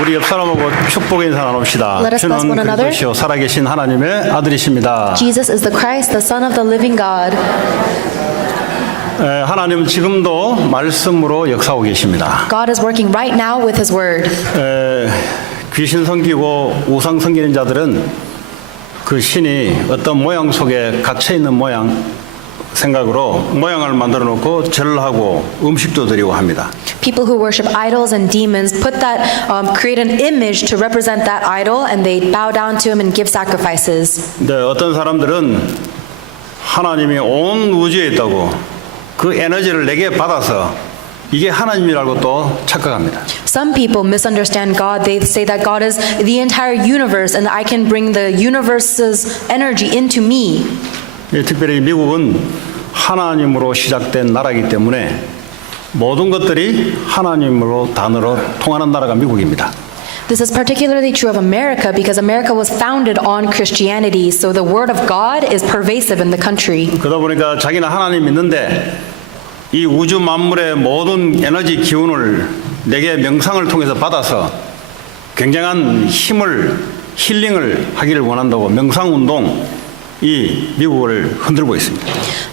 우리 옆 사람하고 축복의 인사 나눕시다. Let us bless one 주는 another. 그리스도시요 살아계신 하나님의 아들이십니다. Jesus is the Christ, the Son of the living God. 하나님은 지금도 말씀으로 역사하고 계십니다. God is working right now with His Word. 귀신 섬기고 우상 섬기는 자들은 그 신이 어떤 모양 속에 갇혀 있는 모양 생각으로 모양을 만들어 놓고 절을 하고 음식도 드리고 합니다. People who worship idols and demons put that, create an image to represent that idol, and they bow down to him and give sacrifices. 근데 어떤 사람들은 하나님이 온 우주에 있다고 그 에너지를 내게 받아서 이게 하나님이라고 또 착각합니다. Some people misunderstand God. They say that God is the entire universe and I can bring the universe's energy into me. 특별히 미국은 하나님으로 시작된 나라이기 때문에 모든 것들이 하나님으로 단어로 통하는 나라가 미국입니다. This is particularly true of America because America was founded on Christianity, so the word of God is pervasive in the country. 그러다 보니까 자기는 하나님 믿는데 이 우주 만물의 모든 에너지 기운을 내게 명상을 통해서 받아서 굉장한 힘을 힐링을 하기를 원한다고 명상운동 이 미국을 흔들고 있습니다.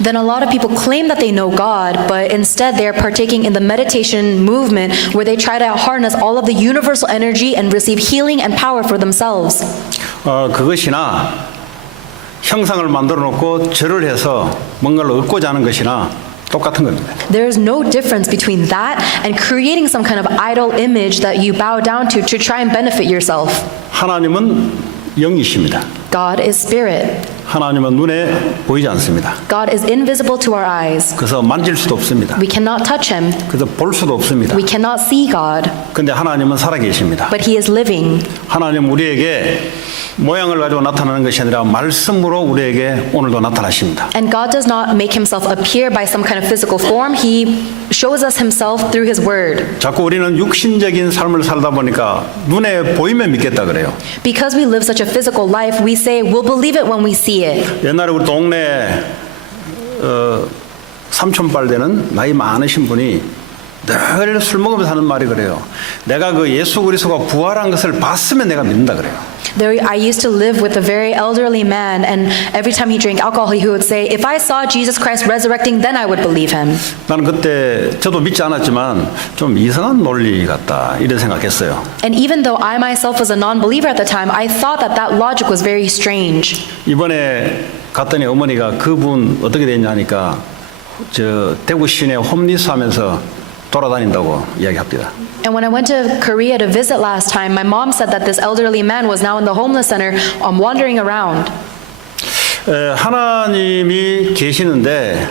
Then a lot of people claim that they know God, but instead they are partaking in the meditation movement where they try to harness all of the universal energy and receive healing and power for themselves. 그것이나 형상을 만들어 놓고 절을 해서 뭔가를 얻고자 하는 것이나 똑같은 겁니다. There is no difference between that and creating some kind of idol image that you bow down to try and benefit yourself. 하나님은 영이십니다. God is spirit. 하나님은 눈에 보이지 않습니다. God is invisible to our eyes. 그래서 만질 수도 없습니다. We cannot touch him. 그래서 볼 수도 없습니다. We cannot see God, 근데 하나님은 살아계십니다. but he is living. 하나님 우리에게 모양을 가지고 나타나는 것이 아니라 말씀으로 우리에게 오늘도 나타나십니다. And God does not make himself appear by some kind of physical form. He shows us himself through his word. 자꾸 우리는 육신적인 삶을 살다 보니까 눈에 보이면 믿겠다 그래요. Because we live such a physical life, we say we'll believe it when we see it. 옛날에 우리 동네에 삼촌빨 되는 나이 많으신 분이 늘 술 먹으면서 하는 말이 그래요. 내가 그 예수 그리스도가 부활한 것을 봤으면 내가 믿는다 그래요. I used to live with a very elderly man, and every time he drank alcohol, he would say, if I saw Jesus Christ resurrecting, then I would believe him. 나는 그때 저도 믿지 않았지만 좀 이상한 논리 같다 이런 생각했어요. And even though I myself was a non-believer at the time, I thought that that logic was very strange. 이번에 갔더니 어머니가 그분 어떻게 됐냐 하니까 저 대구 시내 홈리스 하면서 돌아다닌다고 이야기합니다. And when I went to Korea to visit last time, my mom said that this elderly man was now in the homeless center wandering around. 하나님이 계시는데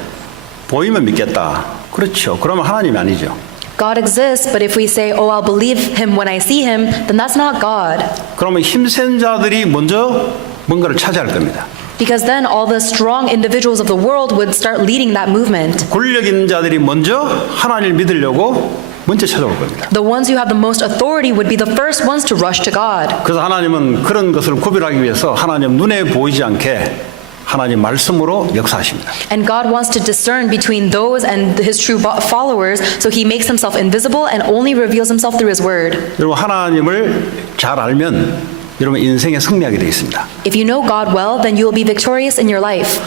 보이면 믿겠다. 그렇죠. 그러면 하나님이 아니죠. God exists, but if we say, oh, I'll believe him when I see him, then that's not God. 그러면 힘센 자들이 먼저 뭔가를 차지할 겁니다. Because then all the strong individuals of the world would start leading that movement. 권력 있는 자들이 먼저 하나님을 믿으려고 먼저 찾아올 겁니다. The ones who have the most authority would be the first ones to rush to God. 그래서 하나님은 그런 것을 구별하기 위해서 하나님 눈에 보이지 않게 하나님 말씀으로 역사하십니다. And God wants to discern between those and his true followers, so he makes himself invisible and only reveals himself through his word. 여러분 하나님을 잘 알면 여러분 인생에 승리하게 되어 있습니다. If you know God well, then you will be victorious in your life.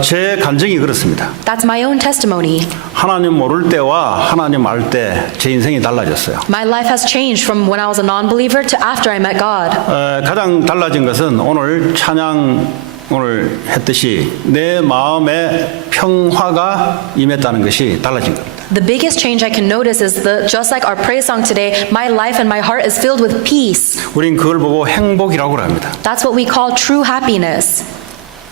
제 감정이 그렇습니다. That's my own testimony. 하나님 모를 때와 하나님 알 때 제 인생이 달라졌어요. My life has changed from when I was a non-believer to after I met God. 가장 달라진 것은 오늘 찬양 오늘 했듯이 내 마음에 평화가 임했다는 것이 달라진 겁니다. The biggest change I can notice is just like our praise song today, my life and my heart is filled with peace. 우린 그걸 보고 행복이라고 합니다. That's what we call true happiness.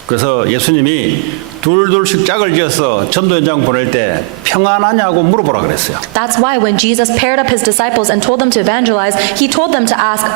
그래서 예수님이 둘둘씩 짝을 지어서 전도 현장 보낼 때 평안하냐고 물어보라 그랬어요. That's why when Jesus paired up his disciples and told them to evangelize, he told them to ask,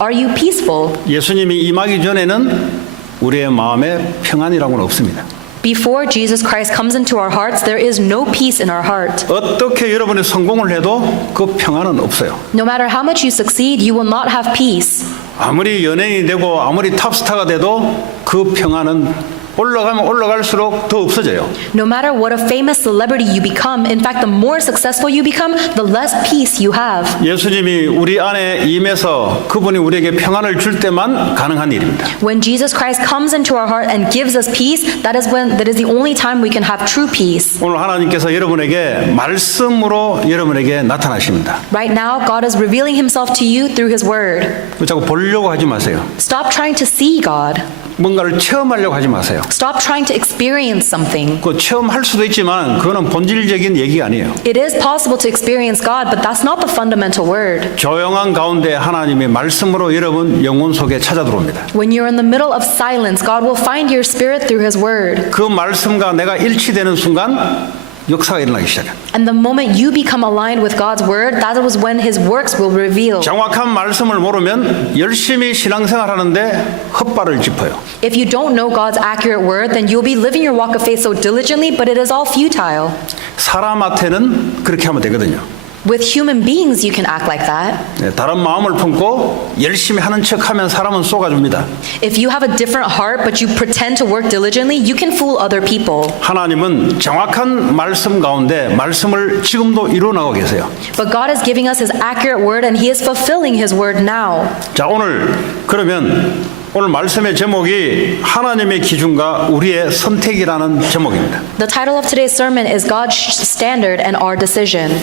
are you peaceful? 예수님이 임하기 전에는 우리의 마음에 평안이라고는 없습니다. Before Jesus Christ comes into our hearts, there is no peace in our heart. 어떻게 여러분이 성공을 해도 그 평안은 없어요. No matter how much you succeed, you will not have peace. 아무리 연예인이 되고 아무리 탑스타가 돼도 그 평안은 올라가면 올라갈수록 더 없어져요. No matter what a famous celebrity you become, in fact, the more successful you become, the less peace you have. 예수님이 우리 안에 임해서 그분이 우리에게 평안을 줄 때만 가능한 일입니다. When Jesus Christ comes into our heart and gives us peace, that is the only time we can have true peace. 오늘 하나님께서 여러분에게 말씀으로 여러분에게 나타나십니다. Right now, God is revealing himself to you through his word. 자꾸 보려고 하지 마세요. Stop trying to see God. 뭔가를 체험하려고 하지 마세요. Stop trying to experience something. 그 체험할 수도 있지만 그거는 본질적인 얘기가 아니에요. It is possible to experience God, but that's not the fundamental word. 조용한 가운데 하나님의 말씀으로 여러분 영혼 속에 찾아 들어옵니다. When you're in the middle of silence, God will find your spirit through his word. 그 말씀과 내가 일치되는 순간 역사가 일어나기 시작해요. And the moment you become aligned with God's word, that was when his works will reveal. 정확한 말씀을 모르면 열심히 신앙생활하는데 헛발을 짚어요. If you don't know God's accurate word, then you'll be living your walk of faith so diligently, but it is all futile. 사람한테는 그렇게 하면 되거든요. With human beings, you can act like that. 네, 다른 마음을 품고 열심히 하는 척하면 사람은 쏘가줍니다. If you have a different heart, but you pretend to work diligently, you can fool other people. 하나님은 정확한 말씀 가운데 말씀을 지금도 이루어나가고 계세요. But God is giving us his accurate word, and he is fulfilling his word now. 자, 그러면 오늘 말씀의 제목이 하나님의 기준과 우리의 선택이라는 제목입니다. The title of today's sermon is God's standard and our decision.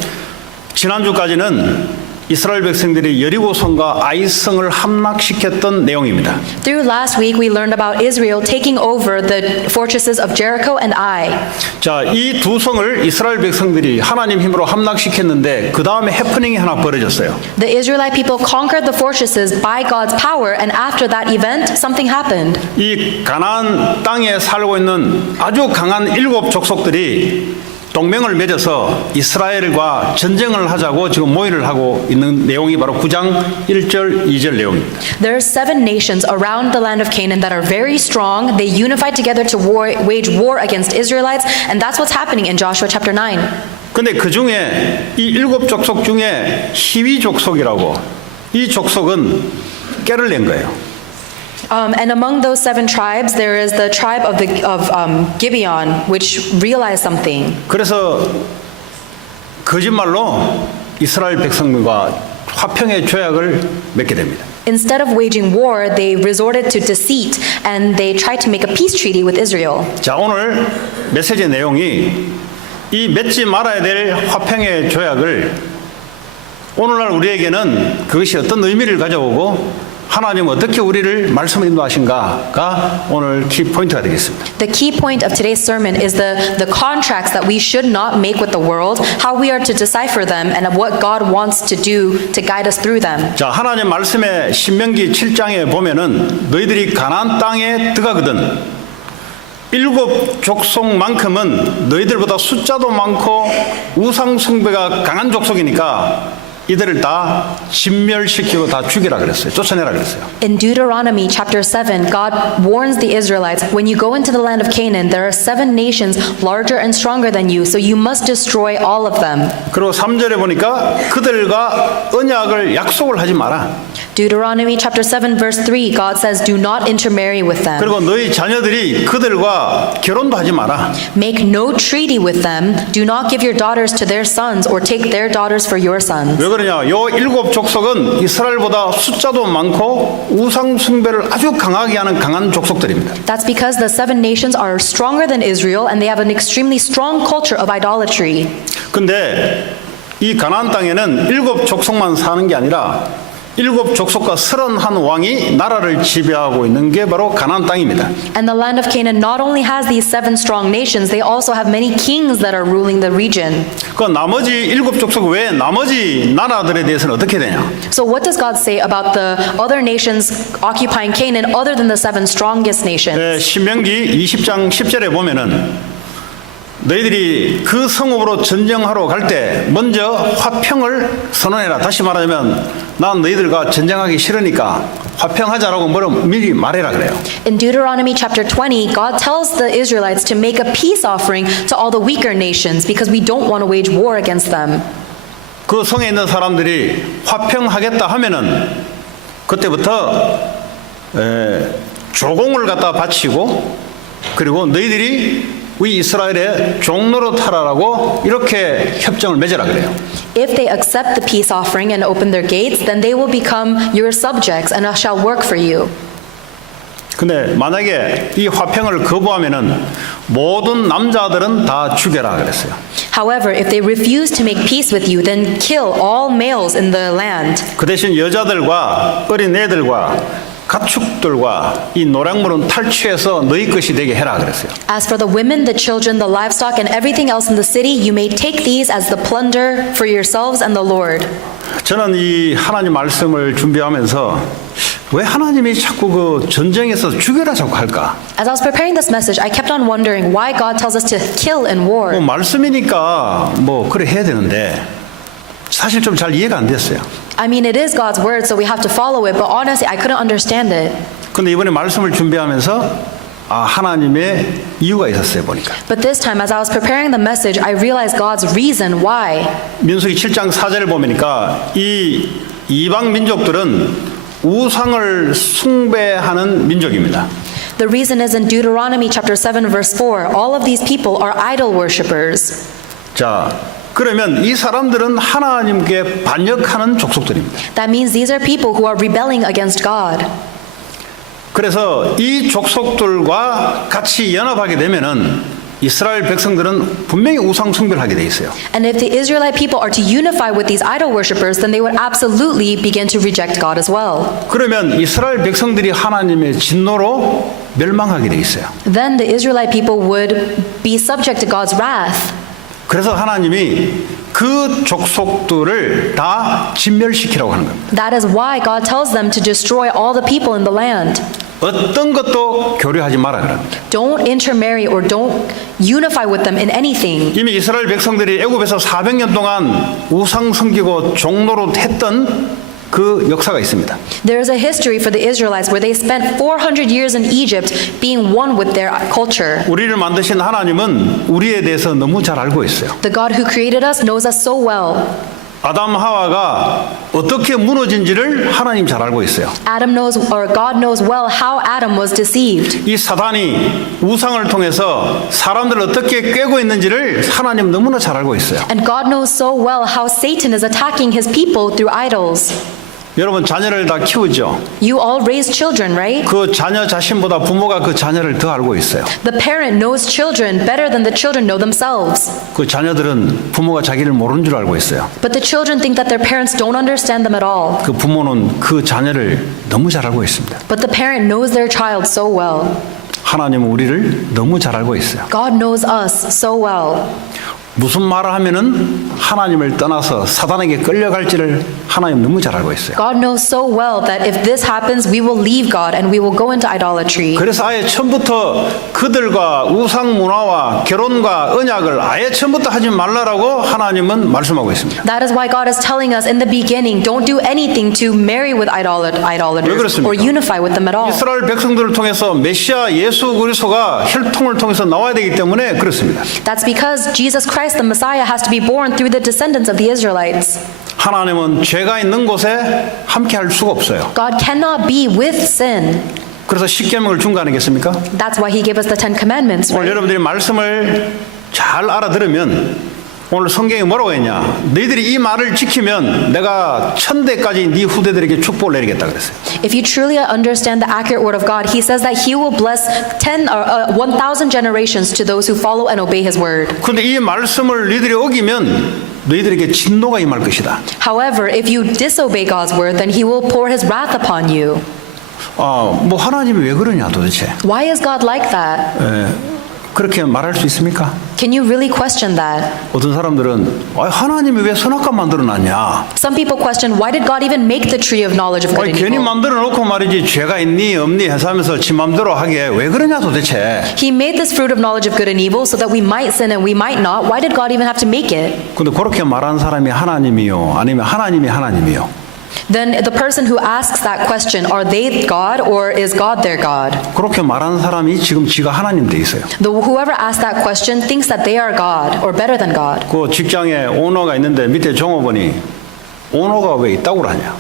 지난주까지는 이스라엘 백성들이 여리고성과 아이성을 함락시켰던 내용입니다. Through last week, we learned about Israel taking over the fortresses of Jericho and Ai. 자, 이 두 성을 이스라엘 백성들이 하나님 힘으로 함락시켰는데 그 다음에 해프닝이 하나 벌어졌어요. The Israelite people conquered the fortresses by God's power, and after that event, something happened. 이 가나안 땅에 살고 있는 아주 강한 7 족속들이 동맹을 맺어서 이스라엘과 전쟁을 하자고 지금 모의를 하고 있는 내용이 바로 9장 1절 2절 내용입니다. There are 7 nations around the land of Canaan that are very strong. They unified together to wage war against Israelites, and that's what's happening in Joshua chapter 9. 근데 그 중에 이 7 족속 중에 히위 족속이라고 이 족속은 깨를 낸 거예요. And among those 7 tribes, there is the tribe of Gibeon, which realized something. 그래서 거짓말로 이스라엘 백성들과 화평의 조약을 맺게 됩니다. Instead of waging war, they resorted to deceit, and they tried to make a peace treaty with Israel. 자, 오늘 메시지 내용이 이 맺지 말아야 될 화평의 조약을 오늘날 우리에게는 그것이 어떤 의미를 가져오고 하나님 어떻게 우리를 말씀을 인도하신가가 오늘 키 포인트가 되겠습니다. The key point of today's sermon is the contracts that we should not make with the world, how we are to decipher them, and what God wants to do to guide us through them. 자, 하나님 말씀의 신명기 7장에 보면은 너희들이 가나안 땅에 들어가거든 7 족속만큼은 너희들보다 숫자도 많고 우상 숭배가 강한 족속이니까 이들을 다 진멸시키고 다 죽이라 그랬어요. 쫓아내라 그랬어요. In Deuteronomy chapter 7, God warns the Israelites, when you go into the land of Canaan, there are 7 nations larger and stronger than you, so you must destroy all of them. 그리고 3절에 보니까 그들과 언약을 약속을 하지 마라. Deuteronomy chapter 7 verse 3, God says, do not intermarry with them. 그리고 너희 자녀들이 그들과 결혼도 하지 마라. Make no treaty with them. Do not give your daughters to their sons or take their daughters for your sons. 왜 그러냐? 요 7 족속은 이스라엘보다 숫자도 많고 우상 숭배를 아주 강하게 하는 강한 족속들입니다. That's because the 7 nations are stronger than Israel, and they have an extremely strong culture of idolatry. 근데 이 가나안 땅에는 7 족속만 사는 게 아니라 7 족속과 31 왕이 나라를 지배하고 있는 게 바로 가나안 땅입니다. And the land of Canaan not only has these 7 strong nations, they also have many kings that are ruling the region. 그 나머지 7 족속 외에 나머지 나라들에 대해서는 어떻게 되냐? So what does God say about the other nations occupying Canaan other than the 7 strongest nations? 신명기 20장 10절에 보면은 너희들이 그 성읍으로 전쟁하러 갈 때 먼저 화평을 선언해라. 다시 말하자면 난 너희들과 전쟁하기 싫으니까 화평하자라고 미리 말해라 그래요. In Deuteronomy chapter 20, God tells the Israelites to make a peace offering to all the weaker nations because we don't want to wage war against them. 그 성에 있는 사람들이 화평하겠다 하면은 그때부터 조공을 갖다 바치고 그리고 너희들이 우리 이스라엘의 종로로 타라라고 이렇게 협정을 맺으라 그래요. If they accept the peace offering and open their gates, then they will become your subjects and shall work for you. 근데 만약에 이 화평을 거부하면은 모든 남자들은 다 죽여라 그랬어요. However, if they refuse to make peace with you, then kill all males in the land. 그 대신 여자들과 어린 애들과 가축들과 이 노략물은 탈취해서 너희 것이 되게 해라 그랬어요. As for the women, the children, the livestock, and everything else in the city, you may take these as the plunder for yourselves and the Lord. 저는 이 하나님 말씀을 준비하면서 왜 하나님이 자꾸 그 전쟁에서 죽여라 자꾸 할까? As I was preparing this message, I kept on wondering why God tells us to kill in 뭐 war. 말씀이니까 뭐 그래 해야 되는데 사실 좀 잘 이해가 안 됐어요. I mean, it is God's word, so we have to follow it, but honestly, I couldn't understand it. 근데 이번에 말씀을 준비하면서 하나님의 이유가 있었어요 보니까. But this time, as I was preparing the message, I realized God's reason why. 민수기 7장 4절을 보니까 이 이방 민족들은 우상을 숭배하는 민족입니다. The reason is in Deuteronomy chapter 7 verse 4. All of these people are idol worshippers. 자, 그러면 이 사람들은 하나님께 반역하는 족속들입니다. That means these are people who are rebelling against God. 그래서 이 족속들과 같이 연합하게 되면은 이스라엘 백성들은 분명히 우상 숭배를 하게 돼 있어요. And if the Israelite people are to unify with these idol worshippers, then they would absolutely begin to reject God as well. 그러면 이스라엘 백성들이 하나님의 진노로 멸망하게 돼 있어요. Then the Israelite people would be subject to God's wrath. 그래서 하나님이 그 족속들을 다 진멸시키라고 하는 겁니다. That is why God tells them to destroy all the people in the land. 어떤 것도 교류하지 마라 그럽니다. Don't intermarry or don't unify with them in anything. 이미 이스라엘 백성들이 애굽에서 400년 동안 우상 섬기고 종노릇 했던 그 역사가 있습니다. There is a history for the Israelites where they spent 400 years in Egypt being one with their culture. 우리를 만드신 하나님은 우리에 대해서 너무 잘 알고 있어요. The God who created us knows us so well. 아담 하와가 어떻게 무너진지를 하나님 잘 알고 있어요. Adam knows, or God knows well how Adam was deceived. 이 사단이 우상을 통해서 사람들을 어떻게 꿰고 있는지를 하나님 너무나 잘 알고 있어요. And God knows so well how Satan is attacking his people through idols. 여러분 자녀를 다 키우죠. You all raise children, right? 그 자녀 자신보다 부모가 그 자녀를 더 알고 있어요. The parent knows children better than the children know themselves. 그 자녀들은 부모가 자기를 모르는 줄 알고 있어요. But the children think that their parents don't understand them at all. 그 부모는 그 자녀를 너무 잘 알고 있습니다. But the parent knows their child so well. 하나님은 우리를 너무 잘 알고 있어요. God knows us so well. 무슨 말을 하면은 하나님을 떠나서 사단에게 끌려갈지를 하나님 너무 잘 알고 있어요. God knows so well that if this happens, we will leave God and we will go into idolatry. 그래서 아예 처음부터 그들과 우상 문화와 결혼과 언약을 아예 처음부터 하지 말라라고 하나님은 말씀하고 있습니다. That is why God is telling us in the beginning, don't do anything to marry with 왜 idolaters 그렇습니까? or unify with them at all. 이스라엘 백성들을 통해서 메시아 예수 그리스도가 혈통을 통해서 나와야 되기 때문에 그렇습니다. That's because Jesus Christ, the Messiah, has to be born through the descendants of the Israelites. 하나님은 죄가 있는 곳에 함께 할 수가 없어요. God cannot be with sin. 그래서 십계명을 준 거 아니겠습니까? That's why he gave us the Ten Commandments, 오늘 right? 여러분들이 말씀을 잘 알아들으면 오늘 성경이 뭐라고 했냐? 너희들이 이 말을 지키면 내가 천대까지 네 후대들에게 축복을 내리겠다 그랬어요. If you truly understand the accurate word of God, he says that he will bless 1,000 generations to those who follow and obey his word. 그런데 이 말씀을 너희들이 어기면 너희들에게 진노가 임할 것이다. However, if you disobey God's word, then he will pour his wrath upon you. 뭐 하나님이 왜 그러냐 도대체? Why is God like that? 그렇게 말할 수 있습니까? Can you really question that? 어떤 사람들은 하나님이 왜 선악과 만들어놨냐? Some people question, why did God even make the tree of knowledge of good and 괜히 evil? 만들어 놓고 말이지 죄가 있니 없니 해서 하면서 지 맘대로 하게 왜 그러냐 도대체? He made this fruit of knowledge of good and evil so that we might sin and we might not. Why did God even have to make it? 근데 그렇게 말하는 사람이 하나님이요 아니면 하나님이 하나님이요? Then the person who asks that question, are they God or is God their God? 그렇게 말하는 사람이 지금 지가 하나님 돼 있어요. Whoever asks that question thinks that they are God or better than God. 그 직장에 오너가 있는데 밑에 종업원이 오너가 왜 있다고 그러냐?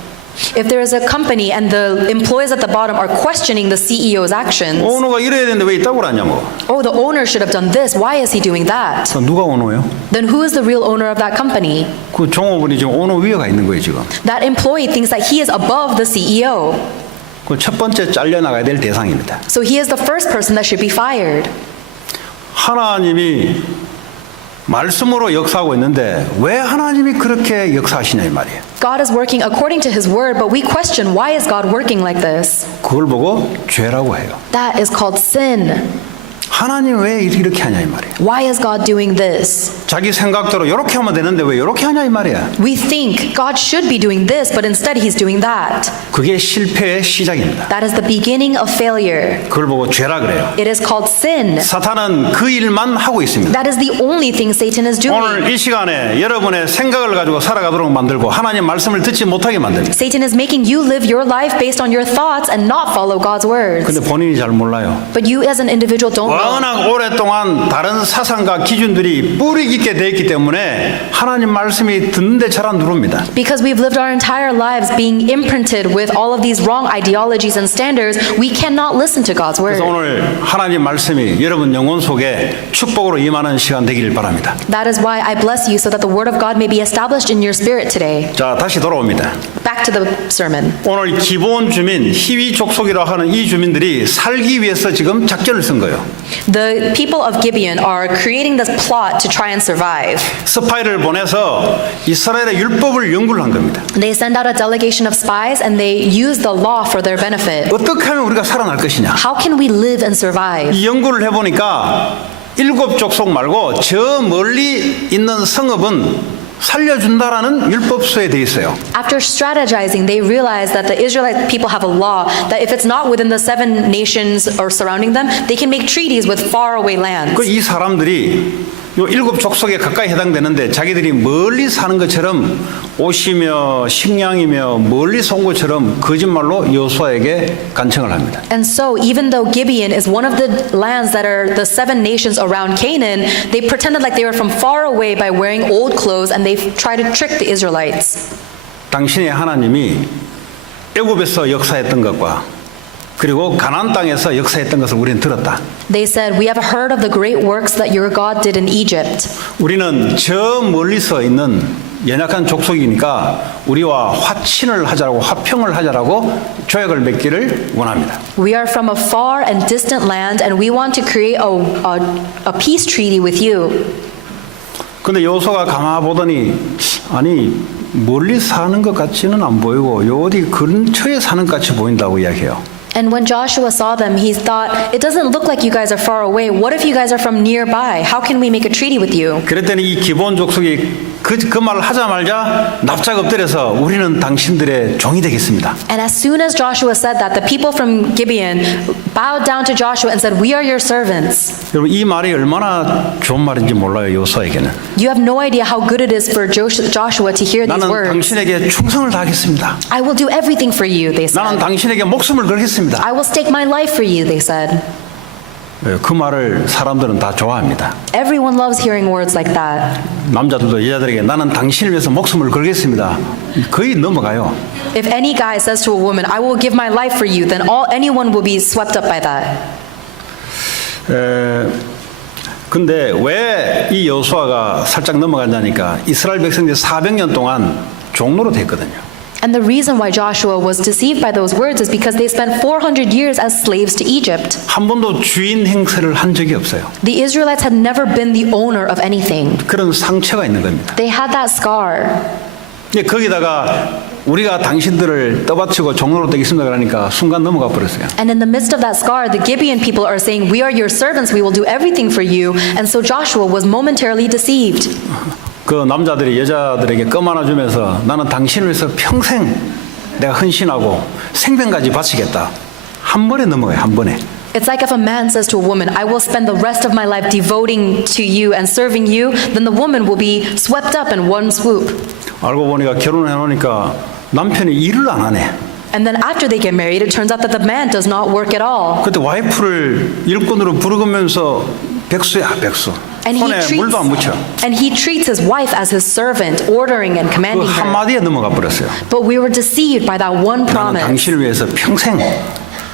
If there is a company and the employees at the bottom are questioning the CEO's actions, 오너가 이래야 되는데 왜 있다고 그러냐고. oh, the owner should have done this. Why is he doing that? 누가 오너예요? Then who is the real owner of that company? 그 종업원이 지금 오너 위에가 있는 거예요 지금. That employee thinks that he is above the CEO. 그 첫 번째 잘려나가야 될 대상입니다. So he is the first person that should be fired. 하나님이 말씀으로 역사하고 있는데 왜 하나님이 그렇게 역사하시냐 이 말이에요. God is working according to his word, but we question, why is God working like this? 그걸 보고 죄라고 해요. That is called sin. 하나님 왜 이렇게 하냐 이 말이에요. Why is God doing this? 자기 생각대로 이렇게 하면 되는데 왜 이렇게 하냐 이 말이야. We think God should be doing this, but instead he's doing that. 그게 실패의 시작입니다. That is the beginning of failure. 그걸 보고 죄라 그래요. It is called sin. 사탄은 그 일만 하고 있습니다. That is the only thing Satan is 오늘 doing. 이 시간에 여러분의 생각을 가지고 살아가도록 만들고 하나님 말씀을 듣지 못하게 만듭니다. Satan is making you live your life based on your thoughts and not follow God's words. 근데 본인이 잘 몰라요. But you as an individual don't know. 워낙 오랫동안 다른 사상과 기준들이 뿌리 깊게 되어 있기 때문에 하나님 말씀이 듣는데 잘 안 들어옵니다. Because we've lived our entire lives being imprinted with all of these wrong ideologies and standards, we cannot listen to God's word. 그래서 오늘 하나님 말씀이 여러분 영혼 속에 축복으로 임하는 시간 되기를 바랍니다. That is why I bless you so that the word of God may be established in your spirit today. 자, 다시 돌아옵니다. Back to the sermon. 오늘 기본 주민, 희위 족속이라 하는 이 주민들이 살기 위해서 지금 작전을 쓴 거예요. The people of Gibeon are creating this plot to try and survive. 스파이를 보내서 이스라엘의 율법을 연구를 한 겁니다. They send out a delegation of spies and they use the law for their benefit. 어떻게 하면 우리가 살아날 것이냐. How can we live and survive? 이 연구를 해보니까 7 족속 말고 저 멀리 있는 성읍은 살려준다라는 율법서에 돼 있어요. After strategizing, they realized that the Israelite people have a law that if it's not within the 7 nations or surrounding them, they can make treaties with faraway lands. 이 사람들이 요 7 족속에 가까이 해당되는데 자기들이 멀리 사는 것처럼 옷이며 식량이며 멀리서 온 것처럼 거짓말로 여호수아에게 간청을 합니다. And so, even though Gibeon is one of the lands that are the 7 nations around Canaan, they pretended like they were from far away by wearing old clothes and they tried to trick the Israelites. 당신의 하나님이 애굽에서 역사했던 것과 그리고 가나안 땅에서 역사했던 것을 우리는 들었다. They said, "We have heard of the great works that your God did in Egypt." 우리는 저 멀리서 있는 연약한 족속이니까 우리와 화친을 하자라고 화평을 하자라고 조약을 맺기를 원합니다. We are from a far and distant land and we want to create a peace treaty with you. 근데 여호수아가 가만 보더니 아니 멀리 사는 것 같지는 안 보이고 요 어디 근처에 사는 것 같이 보인다고 이야기해요. And when Joshua saw them, he thought, it doesn't look like you guys are far away. What if you guys are from nearby? How can we make a treaty with you? 그랬더니 이 기본 족속이 그 말을 하자마자 납작 엎드려서 우리는 당신들의 종이 되겠습니다. And as soon as Joshua said that, the people from Gibeon bowed down to Joshua and said, "We are your servants." 여러분 이 말이 얼마나 좋은 말인지 몰라요. 여호수아에게는. You have no idea how good it is for Joshua to hear these 나는 words. 당신에게 충성을 다하겠습니다. I will do everything for you, they 나는 said. 당신에게 목숨을 걸겠습니다. I will stake my life for you, they said. 그 말을 사람들은 다 좋아합니다. Everyone loves hearing words like that. 남자들도 여자들에게 나는 당신을 위해서 목숨을 걸겠습니다. 거의 넘어가요. If any guy says to a woman, "I will give my life for you," then anyone will be swept up by that. 근데 왜 이 여호수아가 살짝 넘어간다니까 이스라엘 백성들이 400년 동안 종로로 됐거든요. And the reason why Joshua was deceived by those words is because they spent 400 years as slaves to Egypt. 한 번도 주인 행세를 한 적이 없어요. The Israelites had never been the owner of anything. 그런 상처가 있는 겁니다. They had that scar. 거기다가 우리가 당신들을 떠받치고 종로로 되겠습니다 그러니까 순간 넘어가 버렸어요. And in the midst of that scar, the Gibeon people are saying, "We are your servants, we will do everything for you." And so Joshua was momentarily deceived. 그 남자들이 여자들에게 껌 하나 주면서 나는 당신을 위해서 평생 내가 헌신하고 생명까지 바치겠다. 한 번에 넘어가요. 한 번에. It's like if a man says to a woman, "I will spend the rest of my life devoting to you and serving you," then the woman will be swept up in one swoop. 알고 보니까 결혼을 해놓으니까 남편이 일을 안 하네. And then after they get married, it turns out that the man does not work at all. 그때 와이프를 일꾼으로 부르면서 백수야 백수. And 손에 물도 안 묻혀. he treats his wife as his servant, ordering and 그 commanding her. 한마디에 넘어가 버렸어요. But we were deceived by that one 나는 promise. 당신을 위해서 평생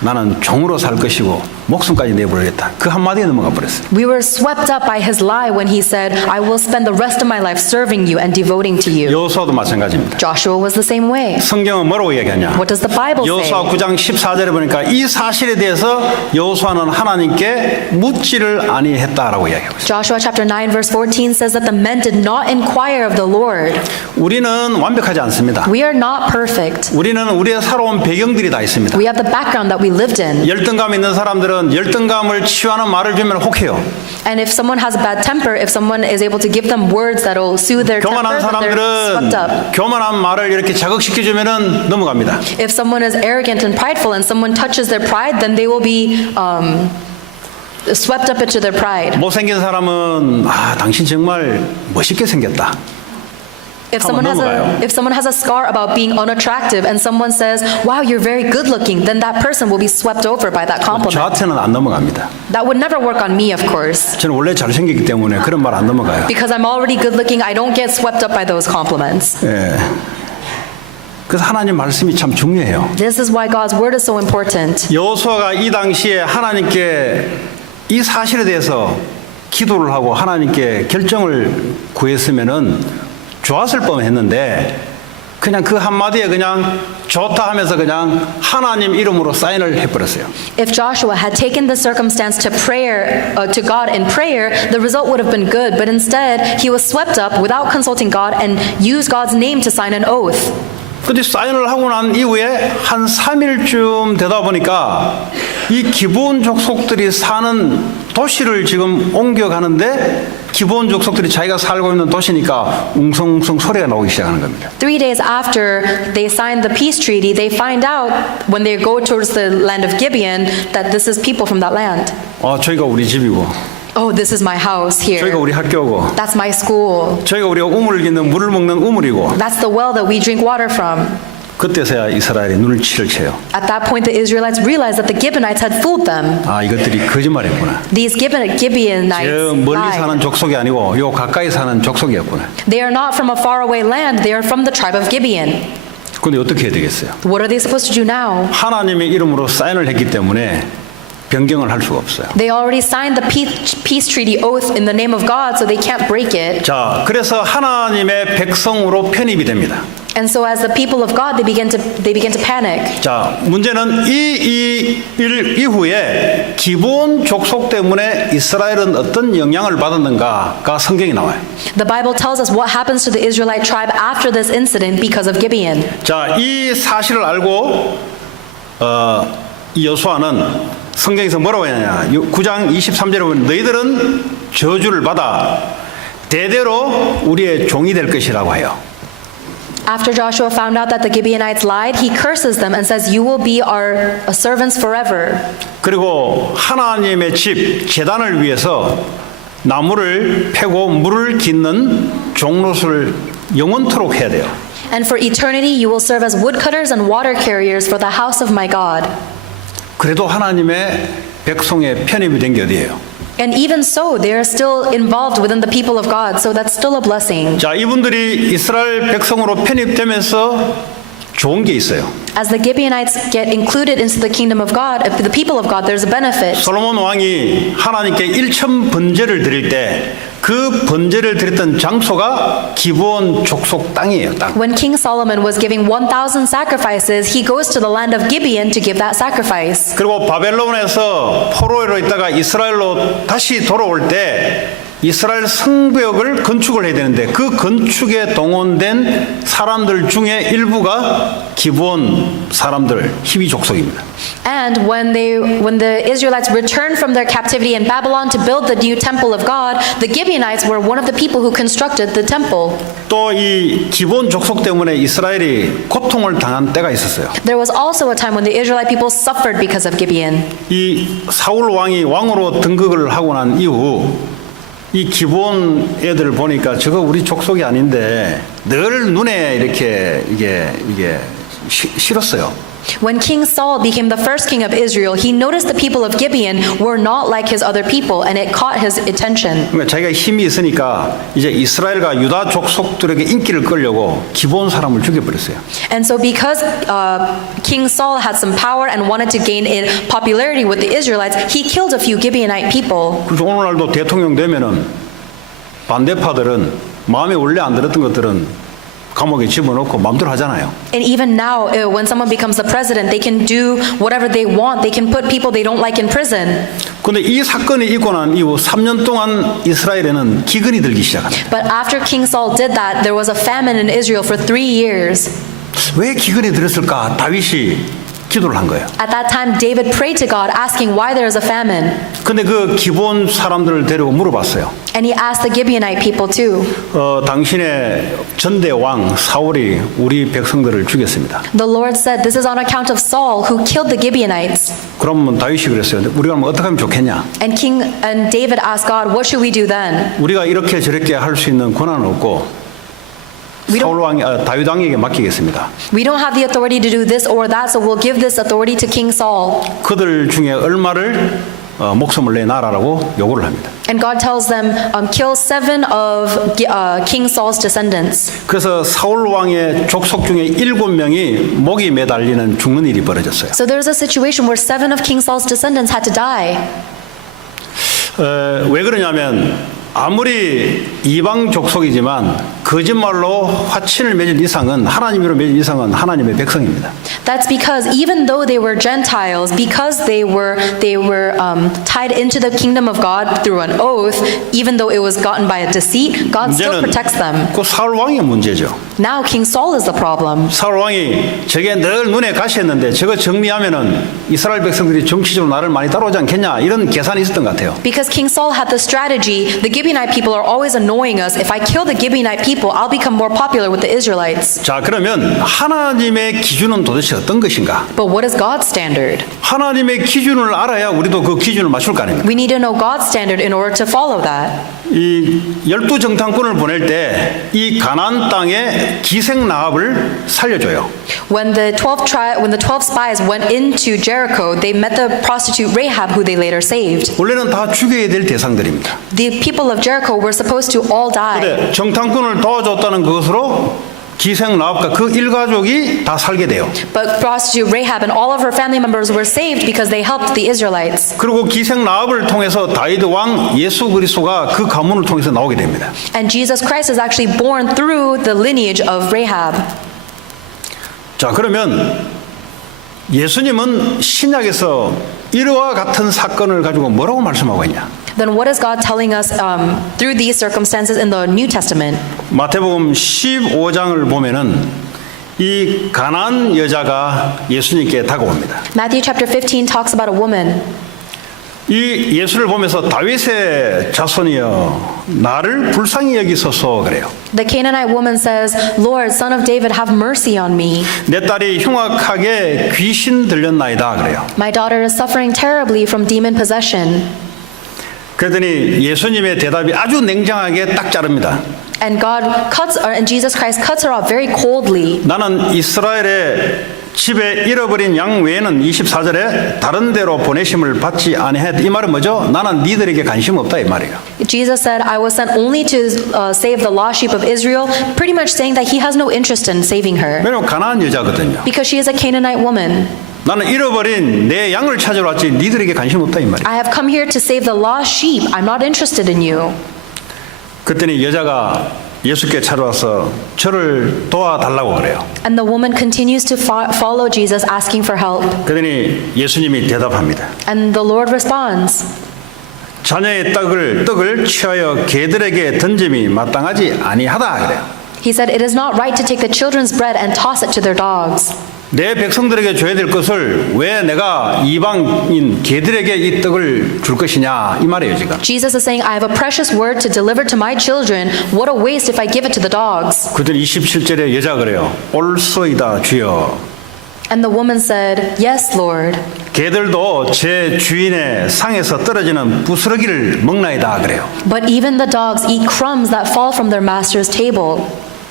나는 종으로 살 것이고 목숨까지 내버리겠다. 그 한마디에 넘어가 버렸어요. We were swept up by his lie when he said, I will spend the rest of my life serving you and devoting to you. 여호수아도 마찬가지입니다. Joshua was the same way. 성경은 뭐라고 얘기하냐? What does the Bible say? 여호수아 9장 14절에 보니까 이 사실에 대해서 여호수아는 하나님께 묻지를 아니했다라고 이야기하고 있어요. Joshua chapter 9 verse 14 says that the men did not inquire of the Lord. 우리는 완벽하지 않습니다. We are not perfect. 우리는 우리의 살아온 배경들이 다 있습니다. We have the background that we lived in. 열등감 있는 사람들은 열등감을 치유하는 말을 주면 혹해요. And if someone has a bad temper, if someone is able to give them words that will soothe their temper, 교만한 then they're swept up. 사람들은 교만한 말을 이렇게 자극시켜 주면은 넘어갑니다. If someone is arrogant and prideful and someone touches their pride, then they will be swept up into their pride. 못생긴 사람은 당신 정말 멋있게 생겼다. If someone has a scar about being unattractive and someone says, "Wow, you're very good looking," then that person will be swept over by that compliment. 저한테는 안 넘어갑니다. That would never work on me, of course. 저는 원래 잘생겼기 때문에 그런 말 안 넘어가요. Because I'm already good looking, I don't get swept up by those compliments. 예. 그래서 하나님 말씀이 참 중요해요. This is why God's word is so important. 여호수아가 이 당시에 하나님께 이 사실에 대해서 기도를 하고 하나님께 결정을 구했으면은 좋았을 뻔했는데 그냥 그 한마디에 그냥 좋다 하면서 그냥 하나님 이름으로 사인을 해버렸어요. If Joshua had taken the circumstance to prayer, to God in prayer, the result would have been good. But instead, he was swept up without consulting God and used God's name to sign an oath. 근데 사인을 하고 난 이후에 한 3일쯤 되다 보니까 이 기브온 족속들이 사는 도시를 지금 옮겨가는데 기브온 족속들이 자기가 살고 있는 도시니까 웅성웅성 소리가 나오기 시작하는 겁니다. 3 days after they signed the peace treaty, they find out when they go towards the land of Gibeon that this is people from that land. 저희가 우리 집이고 Oh, this is my house 저희가 here. 우리 학교고 That's my school. 저희가 우리가 우물을 깃는 물을 먹는 우물이고 That's the well that we drink water from. 그때서야 이스라엘이 눈을 치를 쳐요. At that point, the Israelites realized that the Gibeonites had fooled them. 이것들이 거짓말했구나. These Gibeonites 저 멀리 사는 lied. 족속이 아니고 요 가까이 사는 족속이었구나. They are not from a faraway land. They are from the tribe of Gibeon. 근데 어떻게 해야 되겠어요? What are they supposed to do now? 하나님의 이름으로 사인을 했기 때문에 변경을 할 수가 없어요. They already signed the peace treaty oath in the name of God, so they can't break it. 자, 그래서 하나님의 백성으로 편입이 됩니다. And so as the people of God, they begin to panic. 자, 문제는 이 일 이후에 기브온 족속 때문에 이스라엘은 어떤 영향을 받았는가가 성경이 나와요. The Bible tells us what happens to the Israelite tribe after this incident because of Gibeon. 자, 이 사실을 알고 이 여호수아는 성경에서 뭐라고 하냐? 9장 23절에 보면 너희들은 저주를 받아 대대로 우리의 종이 될 것이라고 해요. After Joshua found out that the Gibeonites lied, he curses them and says, "You will be our servants forever." 그리고 하나님의 집 제단을 위해서 나무를 패고 물을 깃는 종로를 영원토록 해야 돼요. And for eternity, you will serve as woodcutters and water carriers for the house of my God. 그래도 하나님의 백성의 편입이 된 게 어디예요? And even so, they are still involved within the people of God, so that's still a blessing. 자, 이분들이 이스라엘 백성으로 편입되면서 좋은 게 있어요. As the Gibeonites get included into the kingdom of God, the people of God, there's a benefit. 솔로몬 왕이 하나님께 1천 번제를 드릴 때 그 번제를 드렸던 장소가 기브온 족속 땅이에요. 땅. When King Solomon was giving 1,000 sacrifices, he goes to the land of Gibeon to give that sacrifice. 그리고 바벨론에서 포로로 있다가 이스라엘로 다시 돌아올 때 이스라엘 성벽을 건축을 해야 되는데 그 건축에 동원된 사람들 중에 일부가 기브온 사람들 히비 족속입니다. And when the Israelites returned from their captivity in Babylon to build the new temple of God, the Gibeonites were one of the people who constructed the temple. 또 이 기브온 족속 때문에 이스라엘이 고통을 당한 때가 있었어요. There was also a time when the Israelite people suffered because of Gibeon. 이 사울 왕이 왕으로 등극을 하고 난 이후 이 기브온 애들 보니까 저거 우리 족속이 아닌데 늘 눈에 이렇게 이게 싫었어요. When King Saul became the first king of Israel, he noticed the people of Gibeon were not like his other people, and it caught his attention. 그러니까 자기가 힘이 있으니까 이제 이스라엘과 유다 족속들에게 인기를 끌려고 기브온 사람을 죽여버렸어요. And so because King Saul had some power and wanted to gain in popularity with the Israelites, he killed a few Gibeonite people. 그래서 오늘날도 대통령 되면은 반대파들은 마음에 원래 안 들었던 것들은 감옥에 집어넣고 마음대로 하잖아요. And even now, when someone becomes the president, they can do whatever they want. They can put people they don't like in prison. 그런데 이 사건이 있고 난 이후 3년 동안 이스라엘에는 기근이 들기 시작합니다. But after King Saul did that, there was a famine in Israel for 3 years. 왜 기근이 들었을까? 다윗이 기도를 한 거예요. At that time, David prayed to God, asking why there is a famine. 근데 그 기브온 사람들을 데리고 물어봤어요. And he asked the Gibeonite people too. 당신의 전대 왕 사울이 우리 백성들을 죽였습니다. The Lord said, this is on account of Saul, who killed the Gibeonites. 그러면 다윗이 그랬어요. 우리가 어떻게 하면 좋겠냐? And David asked God, what should we do then? 우리가 이렇게 저렇게 할 수 있는 권한은 없고 다윗 왕에게 맡기겠습니다. We don't have the authority to do this or that, so we'll give this authority to King Saul. 그들 중에 얼마를 목숨을 내놔라라고 요구를 합니다. And God tells them, kill 7 of King Saul's descendants. 그래서 사울 왕의 족속 중에 7명이 목이 매달리는 죽는 일이 벌어졌어요. So there's a situation where 7 of King Saul's descendants had to die. 왜 그러냐면 아무리 이방 족속이지만 거짓말로 화친을 맺은 이상은 하나님으로 맺은 이상은 하나님의 백성입니다. That's because even though they were Gentiles, because they were tied into the kingdom of God through an oath, even though it was gotten by a deceit, God still 문제는 protects them. 그 사울 왕의 문제죠. Now King Saul is the problem. 사울 왕이 저게 늘 눈에 가시했는데 저거 정리하면은 이스라엘 백성들이 정치적으로 나를 많이 따라오지 않겠냐 이런 계산이 있었던 것 같아요. Because King Saul had the strategy, the Gibeonite people are always annoying us. If I kill the Gibeonite people, I'll become more popular with the Israelites. 자, 그러면 하나님의 기준은 도대체 어떤 것인가? But what is God's standard? 하나님의 기준을 알아야 우리도 그 기준을 맞출 거 아닙니까? We need to know God's standard in order to follow that. 이 12정탐꾼을 보낼 때 이 가나안 땅에 기생 라합을 살려줘요. When the 12 spies went into Jericho, they met the prostitute Rahab, who they later saved. 원래는 다 죽여야 될 대상들입니다. The people of Jericho were supposed to all die. 근데 정탐꾼을 도와줬다는 것으로 기생 라합과 그 일가족이 다 살게 돼요. But prostitute Rahab and all of her family members were saved because they helped the Israelites. 그리고 기생 라합을 통해서 다윗 왕 예수 그리스도가 그 가문을 통해서 나오게 됩니다. And Jesus Christ is actually born through the lineage of Rahab. 자, 그러면 예수님은 신약에서 이와 같은 사건을 가지고 뭐라고 말씀하고 있냐? Then what is God telling us through these circumstances in the New Testament? 마태복음 15장을 보면은 이 가나안 여자가 예수님께 다가옵니다. Matthew chapter 15 talks about a woman. 이 예수를 보면서 다윗의 자손이여 나를 불쌍히 여기소서 그래요. The Canaanite woman says, Lord, son of David, have mercy on me. 내 딸이 흉악하게 귀신 들렸나이다 그래요. My daughter is suffering terribly from demon possession. 그랬더니 예수님의 대답이 아주 냉정하게 딱 자릅니다. And Jesus Christ cuts her off very coldly. 나는 이스라엘의 집에 잃어버린 양 외에는 24절에 다른 데로 보내심을 받지 아니했다. 이 말은 뭐죠? 나는 니들에게 관심 없다 이 말이에요. Jesus said, I was sent only to save the lost sheep of Israel, pretty much saying that he has no interest in saving her. 왜냐면 가나안 여자거든요. Because she is a Canaanite woman. 나는 잃어버린 내 양을 찾으러 왔지 니들에게 관심 없다 이 말이에요. I have come here to save the lost sheep. I'm not interested in you. 그랬더니 여자가 예수께 찾아와서 저를 도와달라고 그래요. And the woman continues to follow Jesus, asking for help. 그랬더니 예수님이 대답합니다. And the Lord responds, 자녀의 떡을 취하여 개들에게 던짐이 마땅하지 아니하다 그래요. He said, it is not right to take the children's bread and toss it to their dogs. 내 백성들에게 줘야 될 것을 왜 내가 이방인 개들에게 이 떡을 줄 것이냐 이 말이에요 지금. Jesus is saying, I have a precious word to deliver to my children. What a waste if I give it to the dogs. 그들이 27절에 여자 그래요. 옳소이다 주여. And the woman said, Yes, Lord. 개들도 제 주인의 상에서 떨어지는 부스러기를 먹나이다 그래요. But even the dogs eat crumbs that fall from their master's table.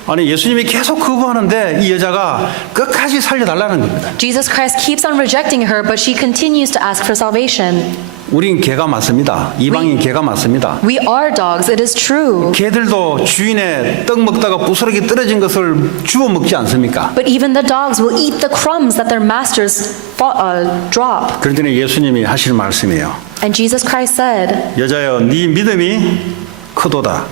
아니 예수님이 계속 거부하는데 이 여자가 끝까지 살려달라는 겁니다. Jesus Christ keeps on rejecting her, but she continues to ask for salvation. 우린 개가 맞습니다. 이방인 개가 맞습니다. We are dogs, it is true. 개들도 주인의 떡 먹다가 부스러기 떨어진 것을 주워 먹지 않습니까? But even the dogs will eat the crumbs that their masters drop. 그런데 예수님이 하실 말씀이에요. And Jesus Christ said, 여자여 네 믿음이 크도다.